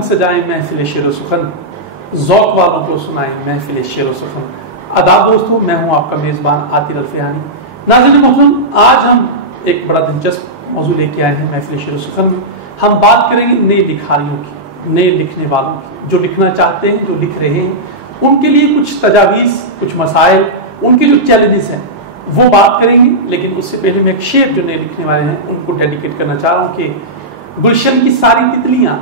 हम सजाएं महफिल शेर सुखन, ज़ौक़ वालों को सुनाएं महफिल शेर सुखन। आदाब दोस्तों, मैं हूं आपका मेज़बान आतिर अल्फियानी। नाज़रीन मोहतरम, आज हम एक बड़ा दिलचस्प मौजू लेके आए हैं महफिल शेर सुखन में। हम बात करेंगे नए लिखारियों की, नए लिखने वालों की, जो लिखना चाहते हैं, जो लिख रहे हैं, उनके लिए कुछ तजावीज़, कुछ मसाइल, उनके जो चैलेंजेस हैं वो बात करेंगे। लेकिन उससे पहले मैं एक शेर जो नए लिखने वाले हैं उनको डेडिकेट करना चाह रहा हूँ कि गुलशन की सारी तितलियां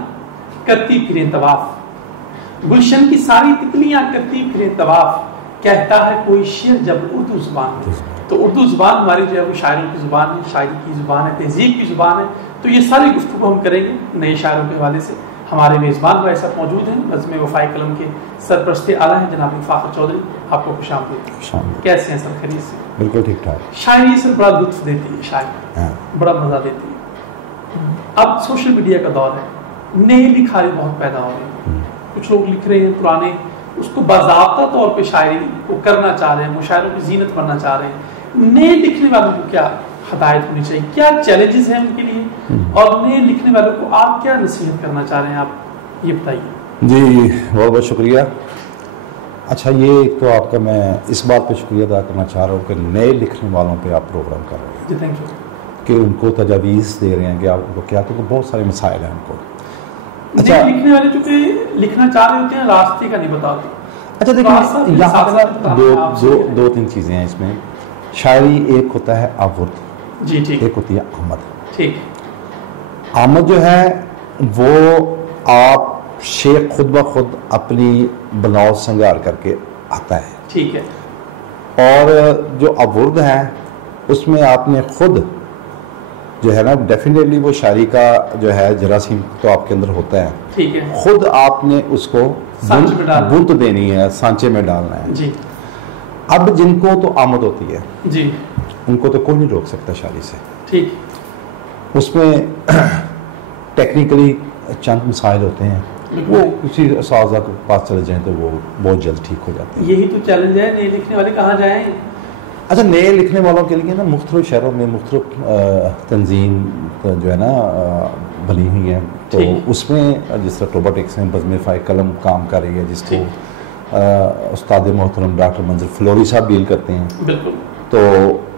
करती फिरें तवाफ, गुलशन की सारी तितलियां करती फिरें तवाफ, कहता है कोई शेर जब उर्दू जुबान में। तो उर्दू जुबान हमारी जो है वो शायरों की जुबान है, शायरी की जुबान है, तहजीब की जुबान है। तो ये सारी गुफ्तगू हम करेंगे नए शायरों के हवाले से। हमारे मेज़बान भाई साहब मौजूद हैं, नज़्म वफ़ाए कलम के सरपरस्ते आला हैं जनाब फ़ाखर चौधरी। आपको खुशामदीद। कैसे हैं सर? खैरियत से? बिल्कुल ठीक ठाक। शायरी सर बड़ा लुत्फ देती है, शायरी बड़ा मज़ा देती है। अब सोशल मीडिया का दौर है, नए लिखारी बहुत पैदा हो रहे हैं। कुछ लोग लिख रहे हैं पुराने, उसको बाज़ाब्ता तौर पे शायरी को करना चाह रहे हैं, मुशायरों की जीनत बनना चाह रहे हैं। नए लिखने वालों को क्या हदायत होनी चाहिए, क्या चैलेंजेस हैं उनके लिए, और नए लिखने वालों को आप क्या नसीहत करना चाह रहे हैं, आप ये बताइए। जी बहुत बहुत शुक्रिया। अच्छा, ये तो आपका मैं इस बात पे शुक्रिया अदा करना चाह रहा हूँ कि नए लिखने वालों पे आप प्रोग्राम कर रहे हैं। जी थैंक यू। कि उनको तजावीज़ दे रहे हैं कि आप उनको क्या, तो बहुत सारे मसाइल हैं उनको। अच्छा, लिखने वाले जो कि लिखना चाह रहे होते हैं रास्ते का नहीं बताते। अच्छा देखिए, यहाँ पर दो तीन चीज़ें हैं इसमें। शायरी एक होता है आवर्त, जी ठीक, एक होती है आमद। ठीक, आमद जो है वो आप शेख खुद ब खुद अपनी बनावट संगार करके आता है, ठीक है। और जो अवुर्द है उसमें आपने खुद जो है ना, डेफिनेटली वो शायरी का जो है जरासीम तो आपके अंदर होता है, ठीक है। खुद आपने उसको बुंत देनी है, सांचे में डालना है जी। अब जिनको तो आमद होती है जी, उनको तो कोई नहीं रोक सकता शायरी से। ठीक। उसमें टेक्निकली चंद मसाइल होते हैं, वो किसी साजा के पास चले जाएं तो वो बहुत जल्द ठीक हो जाते हैं। यही तो चैलेंज है, नए लिखने वाले कहाँ जाएं। अच्छा, नए लिखने वालों के लिए ना मुख्तलिफ शहरों में मुख्तलिफ तंजीम जो है ना बनी हुई है। तो उसमें जिस तरह टोबाटेक्स में बज़्म वफ़ाए कलम काम कर रही है, जिसको उस्ताद मोहतरम डॉक्टर मंजर फ्लोरी साहब डील करते हैं। बिल्कुल। तो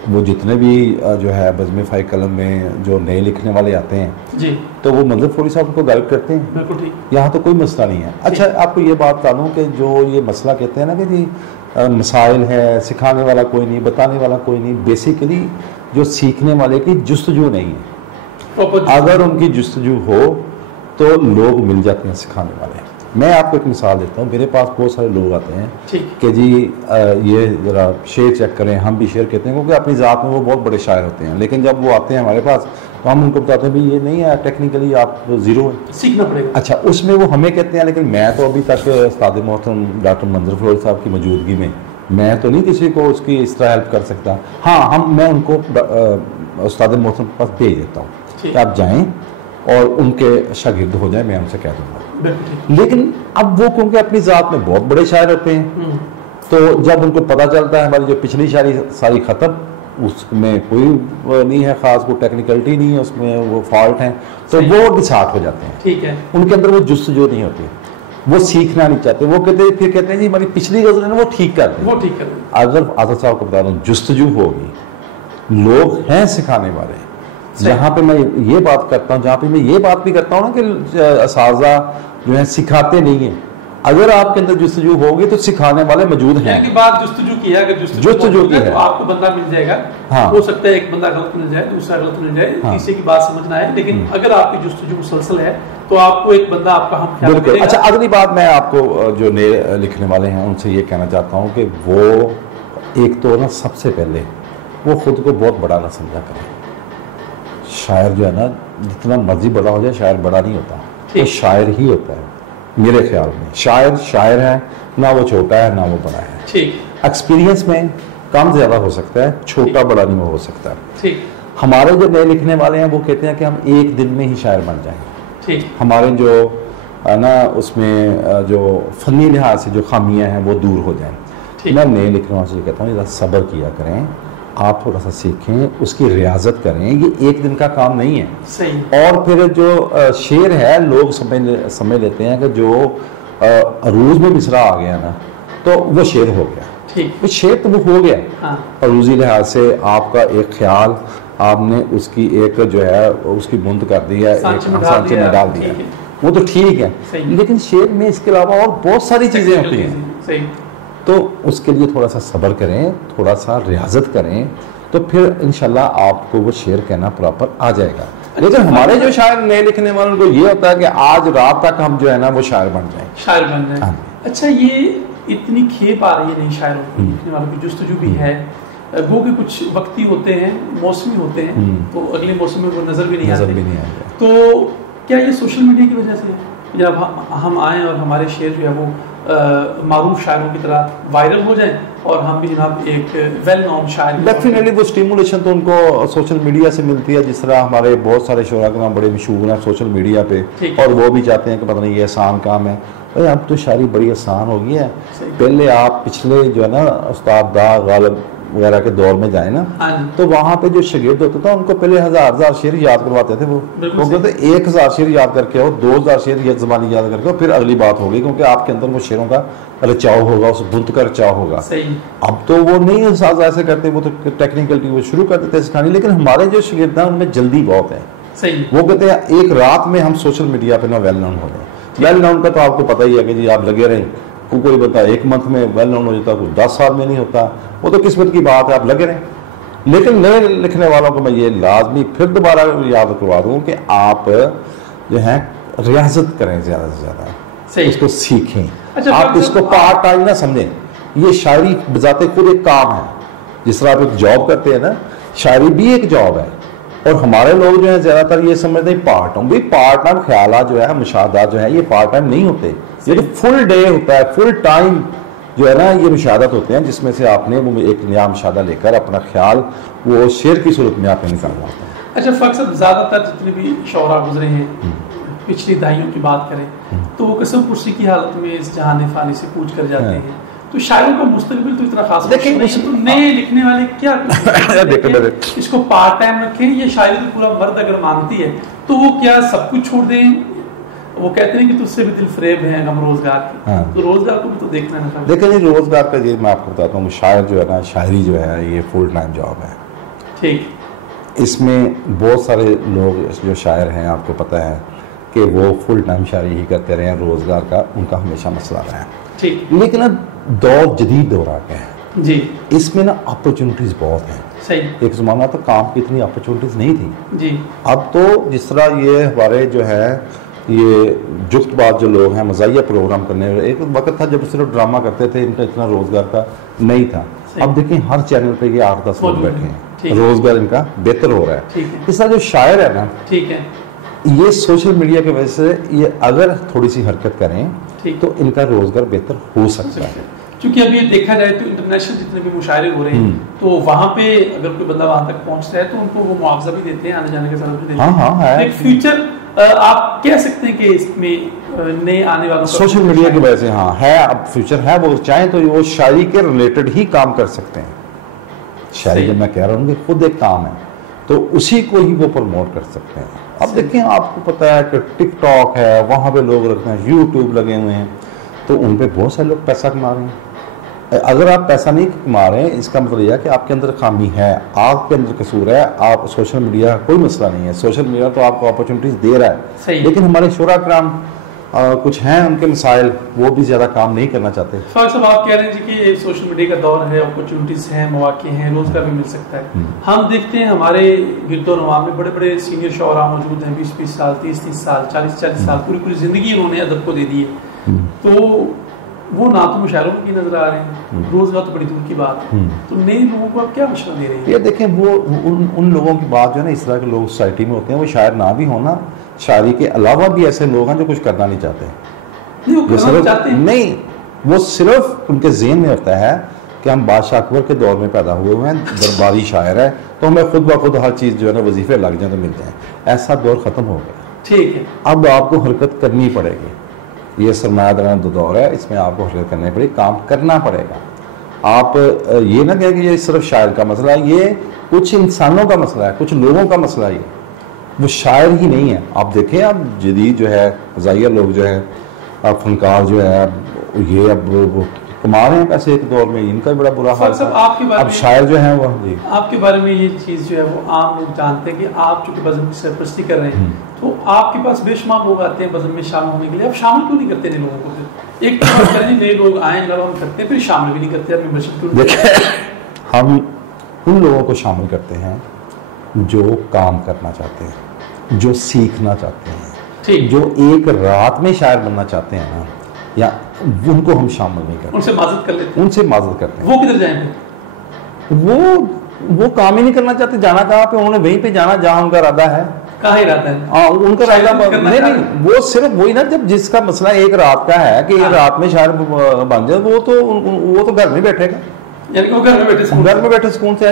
वो जितने भी जो है बज़्म वफ़ाए कलम में जो नए लिखने वाले आते हैं जी, तो वो मंजर फ्लोरी साहब को गाइड करते हैं। बिल्कुल ठीक। यहाँ तो कोई मसला नहीं है। अच्छा, आपको ये बात बता दूँ कि जो ये मसला कहते हैं ना कि जी मसाइल है, सिखाने वाला कोई नहीं, बताने वाला कोई नहीं, बेसिकली जो सीखने वाले की जुस्तजू नहीं है। अगर उनकी जुस्तजू हो तो लोग मिल जाते हैं सिखाने वाले। मैं आपको एक मिसाल देता हूँ, मेरे पास बहुत सारे लोग आते हैं कि जी ये ज़रा शेर चेक करें। हम भी शेर कहते हैं क्योंकि अपनी ज़ात में वो बहुत बड़े शायर होते हैं, लेकिन जब वो आते हैं हमारे पास तो हम उनको बताते हैं भाई ये नहीं है, टेक्निकली आप ज़ीरो है, सीखना पड़ेगा। अच्छा, उसमें वो हमें कहते हैं, लेकिन मैं तो अभी तक उस्ताद मोहतरम डॉक्टर मंजर फ्लोरी साहब की मौजूदगी में मैं तो नहीं किसी को उसकी इस तरह हेल्प कर सकता। हाँ, मैं उनको उस्ताद मोहतरम के पास भेज देता हूँ कि आप जाएँ और उनके शागिर्द हो जाए, मैं उनसे कह दूँगा। लेकिन अब वो क्योंकि अपनी ज़ात में बहुत बड़े शायर होते हैं, तो जब उनको पता चलता है हमारी जो पिछली शायरी सारी ख़त्म, उसमें कोई नहीं है ख़ास, वो टेक्निकलिटी नहीं है उसमें, वो फॉल्ट हैं, तो वो डिसहार्ट हो जाते हैं। ठीक है। उनके अंदर वो जुस्तजू नहीं होती, वो सीखना नहीं चाहते। वो फिर कहते हैं जी हमारी पिछली गज़ल है ना वो ठीक कर दें, वो ठीक कर दें। अगर आज़ाद साहब को बता दूँ जुस्तजू होगी, लोग हैं सिखाने वाले। जहाँ पे मैं ये बात करता हूँ, जहाँ पे मैं ये बात भी करता हूँ ना कि साजा जो है सिखाते नहीं है, अगर आपके अंदर जुस्तजू होगी तो सिखाने वाले मौजूद हैं। की बात जुस्तजू की है, अगर जुस्तजू की है तो आपको बंदा मिल जाएगा। हाँ। हो सकता है एक बंदा गलत मिल जाए, दूसरा गलत मिल जाए, हाँ। तीसरे की बात समझना है, लेकिन अगर आपकी जुस्तजू मुसलसल है तो आपको एक बंदा आपका हम ख्याल रखेगा। अच्छा, अगली बात मैं आपको जो नए लिखने वाले हैं उनसे ये कहना चाहता हूँ कि वो एक तो ना सबसे पहले वो खुद को बहुत बड़ा ना समझा करें। शायर जो है ना जितना मर्जी बड़ा हो जाए, शायर बड़ा नहीं होता, वो शायर ही होता है मेरे ख्याल में। शायर शायर है, ना वो छोटा है ना वो बड़ा है। ठीक। एक्सपीरियंस में कम ज़्यादा हो सकता है, छोटा बड़ा नहीं हो सकता। ठीक। हमारे जो नए लिखने वाले हैं वो कहते हैं कि हम एक दिन में ही शायर बन जाएंगे। ठीक। हमारे जो ना उसमें जो फनी लिहाज से जो खामियां हैं वो दूर हो जाएं। मैं नए लिखने वालों से कहता हूँ ज़रा सब्र किया करें, आप थोड़ा सा सीखें, उसकी रियाजत करें। ये एक दिन का काम नहीं है। सही। और फिर जो शेर है, लोग समझ लेते हैं कि जो अरूज में मिसरा आ गया ना तो वो शेर हो गया। ठीक। शेर तो वो हो गया। हाँ। अरूजी लिहाज से आपका एक ख्याल, आपने उसकी एक जो है उसकी बुंद कर दी है, एक सांचे में डाल दिया, वो तो ठीक है। लेकिन शेर में इसके अलावा और बहुत सारी चीजें होती हैं। तो उसके लिए थोड़ा सा सब्र करें, थोड़ा सा रियाजत करें, तो फिर इंशाल्लाह आपको वो शेर कहना प्रॉपर आ जाएगा। लेकिन हमारे जो शायर नए लिखने वालों को ये होता है कि आज रात तक हम जो है ना वो शायर बन जाए। अच्छा, ये इतनी खेप आ रही है नई शायरों को लिखने वालों की, जुस्तजू भी है, गो के कुछ वक्ती होते हैं, मौसमी होते हैं, तो अगले मौसम में वो नजर भी नहीं आते। तो क्या ये सोशल मीडिया की वजह से जब हम आए और हमारे शेर जो है वो मारूफ शायरों की तरह वायरल हो जाए और हम भी जनाब एक वेल नोन शायर, डेफिनेटली वो स्टिमुलेशन तो उनको सोशल मीडिया से मिलती है। जिस तरह हमारे बहुत सारे शोरा के नाम बड़े मशहूर हैं सोशल मीडिया पे, और वो भी चाहते हैं कि पता नहीं ये आसान काम है। भाई अब तो शायरी बड़ी आसान हो गई है। पहले आप पिछले जो है ना उस्ताद दा गालिब वगैरह के दौर में जाए ना, तो वहाँ पे जो शागिर्द होते थे उनको पहले 1000 शेर याद करवाते थे। वो कहते 1000 शेर याद करके आओ, 2000 शेर ये ज़बानी याद करके आओ, फिर अगली बात होगी, क्योंकि आपके अंदर वो शेरों का रचाव होगा, उस बुंद का रचाव होगा। अब तो वो नहीं उस्ताद ऐसे करते, वो तो टेक्निकलिटी वो शुरू कर देते हैं सिखानी। लेकिन हमारे जो शागिर्द हैं उनमें जल्दी बहुत है। वो कहते हैं एक रात में हम सोशल मीडिया पे ना वेल नोन हो जाए। वेल नोन का तो आपको पता ही है कि जी आप लगे रहें, कोई बता 1 मंथ में वेल नोन हो जाता, कुछ 10 साल में नहीं होता, वो तो किस्मत की बात है, आप लगे रहें। लेकिन नए लिखने वालों को मैं ये लाजमी फिर दोबारा याद करवा दूँ कि आप जो है रियाजत करें, ज़्यादा से ज़्यादा इसको सीखें। अच्छा, आप इसको पार्ट टाइम ना समझें। ये शायरी बजाते खुद एक काम है। जिस तरह आप एक जॉब करते हैं ना, शायरी भी एक जॉब है। और हमारे लोग जो है ज़्यादातर ये समझते हैं पार्ट टाइम। भाई पार्ट टाइम ख्याल जो है, मुशाहदात जो है, ये पार्ट टाइम नहीं होते, ये तो फुल डे होता है, फुल टाइम जो है ना ये मुशाहदात होते हैं, जिसमें से आपने वो एक नया मुशाहदा लेकर अपना ख्याल वो शेर की सूरत में आपने निकालना होता है। अच्छा फ़ख्र साहब, ज़्यादातर जितने भी शौरा गुजरे हैं पिछली दहाइयों की बात करें तो वो कसम कुर्सी की हालत में इस जहान फ़ानी से पूछ कर जाते हैं। तो शायरों का मुस्तकबिल तो इतना खास नहीं, तो नए लिखने वाले क्या इसको पार्ट टाइम रखें? ये शायरी तो पूरा मर्द अगर मानती है तो वो क्या सब कुछ छोड़ दें? वो कहते हैं कि तुझसे भी दिल फरेब है हम रोजगार की। तो रोजगार को भी तो देखना है। देखिए जी, रोजगार का ये मैं आपको बताता हूँ, शायर जो है ना, शायरी जो है ये फुल टाइम जॉब है। ठीक। इसमें बहुत सारे लोग जो शायर हैं, आपको पता है कि वो फुल टाइम शायरी ही करते रहे हैं, रोजगार का उनका हमेशा मसला रहा है। ठीक। लेकिन अब दौर जदीद दौर आ गया है जी, इसमें ना अपॉर्चुनिटीज बहुत हैं। सही। एक ज़माना तो काम की इतनी अपॉर्चुनिटीज नहीं थी जी। अब तो जिस तरह ये हमारे जो है ये जुफ्तबाज जो लोग हैं, मज़ाहिया प्रोग्राम करने वाले, एक वक्त था जब सिर्फ ड्रामा करते थे, इनका इतना रोजगार का नहीं था। अब देखिए हर चैनल पे ये 8-10 लोग बैठे हैं, रोजगार इनका बेहतर हो रहा है। इस तरह जो शायर है ना, ठीक है, ये सोशल मीडिया की वजह से ये अगर थोड़ी सी हरकत करें तो इनका रोजगार बेहतर हो सकता है। क्योंकि अभी देखा जाए तो इंटरनेशनल जितने भी मुशायरे हो रहे हैं तो वहाँ पे अगर कोई बंदा वहाँ तक पहुँचता है तो उनको वो मुआवजा भी देते हैं, आने जाने के साथ भी देते हैं। हाँ हाँ, एक फ्यूचर आप कह सकते हैं कि इसमें नए आने वालों सोशल मीडिया की वजह से हाँ है, अब फ्यूचर है। वो चाहे तो वो शायरी के रिलेटेड ही काम कर सकते हैं। शायरी जब मैं कह रहा हूँ खुद एक काम है तो उसी को ही वो प्रमोट कर सकते हैं। अब देखें, आपको पता है कि टिकटॉक है, वहाँ पे लोग रखते हैं, यूट्यूब लगे हुए हैं, तो उन पे बहुत सारे लोग पैसा कमा रहे हैं। अगर आप पैसा नहीं कमा रहे हैं, इसका मतलब यह है कि आपके अंदर खामी है, आपके अंदर कसूर है। आप सोशल मीडिया कोई मसला नहीं है, सोशल मीडिया तो आपको अपॉर्चुनिटीज दे रहा है, लेकिन हमारे शोरा कराम कुछ हैं उनके मसाइल, वो भी ज़्यादा काम नहीं करना चाहते। साहब आप कह रहे हैं जी कि सोशल मीडिया का दौर है, अपॉर्चुनिटीज हैं, मौके हैं, रोजगार भी मिल सकता है। हम देखते हैं हमारे गिरदोनवा में बड़े बड़े सीनियर शौरा मौजूद हैं, 20-20 साल, 30-30 साल, 40-40 साल, पूरी जिंदगी उन्होंने अदब को दे दी है। तो वो ना तो मुशायरों की नजर आ रहे हैं, रोजगार तो बड़ी दूर की बात है। तो नए लोगों को आप क्या मशवरा दे रहे हैं? ये देखें, वो उन लोगों की बात जो है ना, इस तरह के लोग सोसाइटी में होते हैं, वो शायर ना भी होना, शायरी के अलावा भी ऐसे लोग हैं जो कुछ करना नहीं चाहते। नहीं, वो सिर्फ उनके ज़हन में होता है कि हम बादशाह अकबर के दौर में पैदा हुए हुए हैं, दरबारी शायर है, तो हमें खुद ब खुद हर चीज़ जो है ना वजीफे लग जाए तो मिल जाए। ऐसा दौर ख़त्म हो गया। ठीक है, अब आपको हरकत करनी पड़ेगी। ये सरमायादाराना दौर है, इसमें आपको हरकत करनी पड़ेगी, काम करना पड़ेगा। आप ये ना कहें कि ये सिर्फ शायर का मसला है, ये कुछ इंसानों का मसला है, कुछ लोगों का मसला है। वो शायर ही नहीं है। आप देखें, अब जदीद जो है ज़ाहिर लोग जो है, अब फनकार जो है, ये अब वो कमा रहे हैं पैसे एक दौर में, इनका बड़ा बुरा हाल है। अब शायर जो है वो जी आपके बारे में ये चीज़ जो है वो आम लोग जानते हैं कि आप चूंकि बज़म की सरपरस्ती कर रहे हैं, तो आपके पास बेशुमार लोग आते हैं बज़म में शामिल होने के लिए। आप शामिल क्यों नहीं करते इन लोगों को? फिर एक तो बात करें, नए लोग आए जब हम करते हैं, फिर शामिल भी नहीं करते, मेंबरशिप क्यों? देखिए, हम उन लोगों को शामिल करते हैं जो काम करना चाहते हैं, जो सीखना चाहते हैं, जो एक रात में शायर बनना चाहते हैं ना, या उनको हम शामिल नहीं करते, उनसे माजत कर लेते हैं, उनसे माजत करते हैं। वो किधर जाएंगे? वो काम ही नहीं करना चाहते। जाना कहाँ पे? उन्होंने वहीं पे जाना जहाँ उनका इरादा है। कहाँ इरादा है? हाँ, उनका इरादा नहीं, वो सिर्फ वही ना, जब जिसका मसला एक रात का है कि रात में शायर बन जाए, वो तो घर में बैठेगा, यानी वो घर में बैठे सुकून से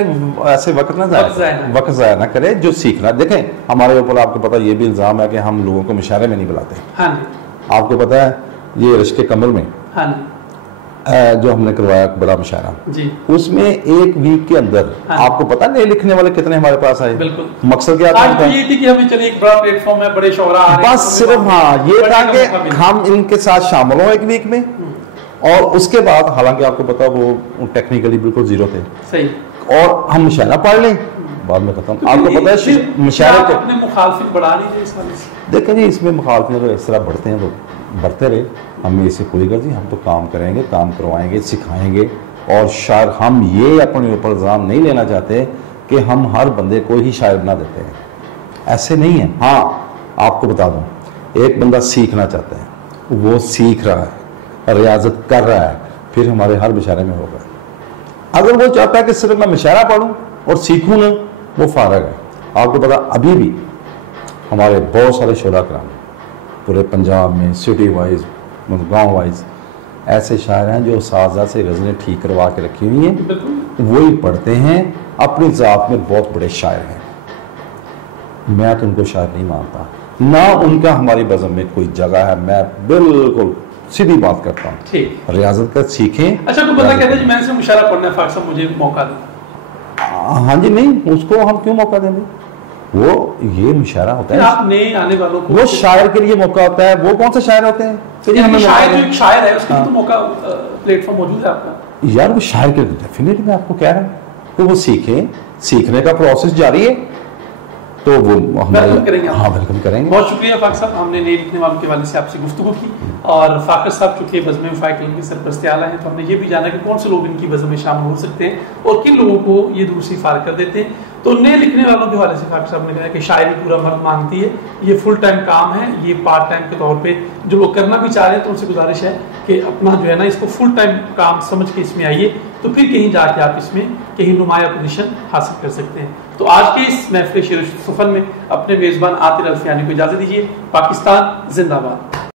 ऐसे वक्त ज़ाया ना करे। जो सीखना, देखें हमारे ऊपर आपको पता ये भी इल्ज़ाम है कि हम लोगों को मुशायरे में नहीं बुलाते। हाँ जी, आपको पता है ये रिश्के कमल में, हाँ जी, जो हमने करवाया बड़ा मुशायरा जी, उसमें एक वीक के अंदर आपको पता नहीं लिखने वाले कितने हमारे पास आए। बिल्कुल। मकसद क्या था? तो ये थी कि हमें चलिए एक बड़ा प्लेटफॉर्म है, बड़े शोरा आ रहे हैं, बस सिर्फ हाँ ये था कि हम इनके साथ शामिल हो एक वीक में, और उसके बाद हालांकि आपको पता वो टेक्निकली बिल्कुल जीरो थे, सही, और हम मुशायरा पढ़ लें, बाद में खत्म। तो आपको पता है मुशायरे को अपने मुखालफिन बढ़ा लीजिए इस वाले से। देखें जी, इसमें मुखालफिन अगर इस तरह बढ़ते हैं तो बढ़ते रहे, हमें इससे कोई गर्जी, हम तो काम करेंगे, काम करवाएंगे, सिखाएंगे। और शायर हम ये अपने ऊपर इल्ज़ाम नहीं लेना चाहते कि हम हर बंदे को ही शायर बना देते हैं, ऐसे नहीं है। हाँ, आपको बता दूं, एक बंदा सीखना चाहता है, वो सीख रहा है, रियाजत कर रहा है, फिर हमारे हर मुशायरे में होगा। अगर वो चाहता है कि सिर्फ मैं मुशायरा पढ़ूँ और सीखूँ ना, वो फारग है। आपको पता अभी भी हमारे बहुत सारे शोरा कराम पूरे पंजाब में सिटी वाइज, गांव वाइज ऐसे शायर हैं जो साजा से गज़लें ठीक करवा के रखी हुई हैं, वही पढ़ते हैं, अपनी ज़ात में बहुत बड़े शायर हैं। मैं तो उनको शायर नहीं मानता, ना उनका हमारी बज़म में कोई जगह है। मैं बिल्कुल सीधी बात करता हूँ, रियाजत कर सीखें। अच्छा, तो बंदा कहता है मैंने से मुशायरा पढ़ना है, फाक साहब मुझे मौका दें। हाँ जी, नहीं, उसको हम क्यों मौका देंगे? वो ये मुशायरा होता है, आप नए आने वालों को, वो शायर के लिए मौका होता है। वो कौन सा शायर होते हैं? तो शायर जो एक शायर है उसके लिए तो मौका प्लेटफॉर्म मौजूद है आपका। यार वो शायर के लिए डेफिनेटली मैं आपको कह रहा हूँ कि वो सीखें, सीखने का प्रोसेस जारी है, तो वो वेलकम करेंगे। हाँ, वेलकम करेंगे। बहुत शुक्रिया फाक साहब, हमने नए लिखने वालों के वाले से आपसे गुफ्तगू की, और फाकर साहब चूंकि बज़्म वफ़ाए कलम के सरपरस्ती आला हैं, तो हमने ये भी जाना कि कौन से लोग इनकी बज़्म में शामिल हो सकते हैं और किन लोगों को ये दूसरी फार कर देते हैं। तो नए लिखने वालों के हवाले से फाकर साहब ने कहा कि शायरी पूरा मर्द मांगती है, ये फुल टाइम काम है, ये पार्ट टाइम के तौर पे जो लोग करना भी चाह रहे हैं तो उनसे गुजारिश है कि अपना जो है ना इसको फुल टाइम काम समझ के इसमें आइए, तो फिर कहीं जाके आप इसमें कहीं नुमाया पोजीशन हासिल कर सकते हैं। तो आज के इस महफिल शेर सफल में अपने मेज़बान आतिल अल्फियानी को इजाज़त दीजिए। पाकिस्तान जिंदाबाद।